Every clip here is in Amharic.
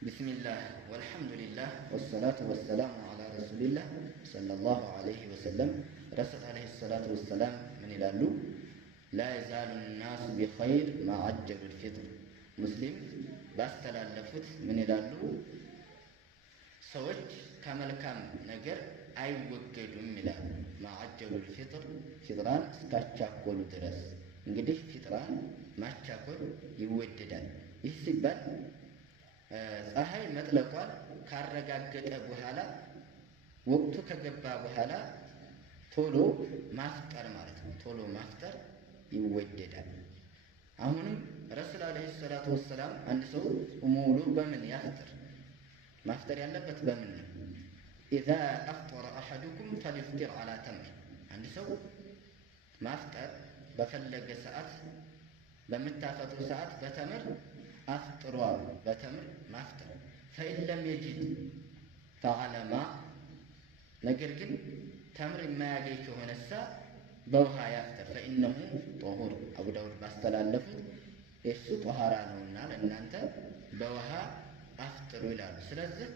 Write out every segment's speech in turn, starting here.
بسم الله والحمد لله والصلاة والسلام على رسول الله صلى الله عليه وسلم. رسول عليه الصلاة والسلام من يلالو لا يزال الناس بخير ما عجل الفطر. مسلم باستلالفت من يلالو ሰዎች ከመልካም ነገር አይወገዱም ይላል። ማዓጀሉ الفطر ፊጥራን እስካቻኮሉ ድረስ እንግዲህ ፊጥራን ማቻኮል ይወደዳል። ይህ ሲባል ፀሐይ መጥለቋን ካረጋገጠ በኋላ ወቅቱ ከገባ በኋላ ቶሎ ማፍጠር ማለት ነው። ቶሎ ማፍጠር ይወደዳል። አሁንም ረሱል አለይሂ ሰላቱ ወሰላም አንድ ሰው ሙሉ በምን ያፍጥር? ማፍጠር ያለበት በምን ነው? ኢዛ አፍጠረ አሐዱኩም ፈሊፍጢር ዐላ ተምር። አንድ ሰው ማፍጠር በፈለገ ሰዓት በምታፈጥሩ ሰዓት በተምር አፍጥሩ አሉ። በተምር ማፍጠር ፈኢን ለም የጅድ ፈዐለ ማ፣ ነገር ግን ተምር የማያገኝ ከሆነሳ በውሃ ያፍጥር። ፈኢነሁ ጦሁር አቡ ዳውድ ባስተላለፉት እሱ ጦሃራ ነውና ለእናንተ በውሃ አፍጥሩ ይላሉ። ስለዚህ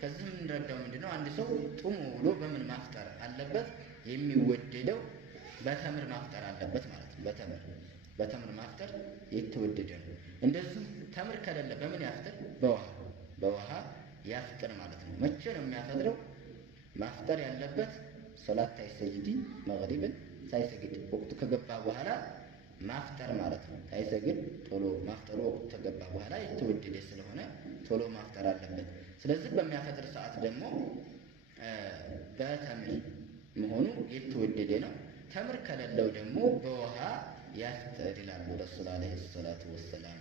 ከዚህ የምንረዳው ምንድነው? አንድ ሰው ጡሙ ውሎ በምን ማፍጠር አለበት? የሚወደደው በተምር ማፍጠር አለበት ማለት ነው። በተምር ማፍጠር የተወደደ ነው። እንደዚህ ተምር ከሌለ በምን ያፍጥር? በውሃ ያፍጥር ማለት ነው። መቼ ነው የሚያፈጥረው? ማፍጠር ያለበት ሶላት ሳይሰግድ መግሪብን ሳይሰግድ ወቅቱ ከገባ በኋላ ማፍጠር ማለት ነው። ሳይሰግድ ቶሎ ማፍጠሩ ወቅቱ ከገባ በኋላ የተወደደ ስለሆነ ቶሎ ማፍጠር አለበት። ስለዚህ በሚያፈጥር ሰዓት ደግሞ በተምር መሆኑ የተወደደ ነው። ተምር ከሌለው ደግሞ በውሃ ያፍጥር ይላሉ ረሱል አለይሂ ሰላቱ ወሰላም።